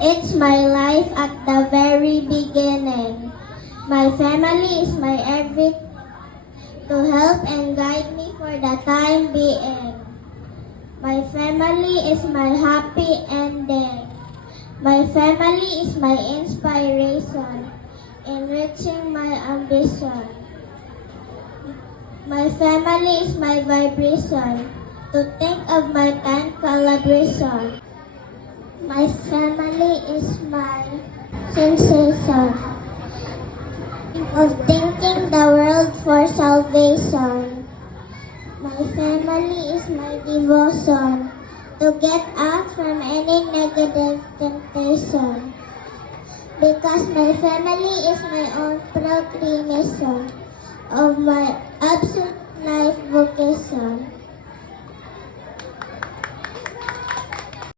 It's my life at the very beginning. My family is my everything to help and guide me for the time being. My family is my happy ending. My family is my inspiration, enriching my ambition. My family is my vibration, to think of my time calibration. My family is my sensation of thinking the world for salvation. My family is my devotion to get out from any negative temptation. Because my family is my own proclamation of my absolute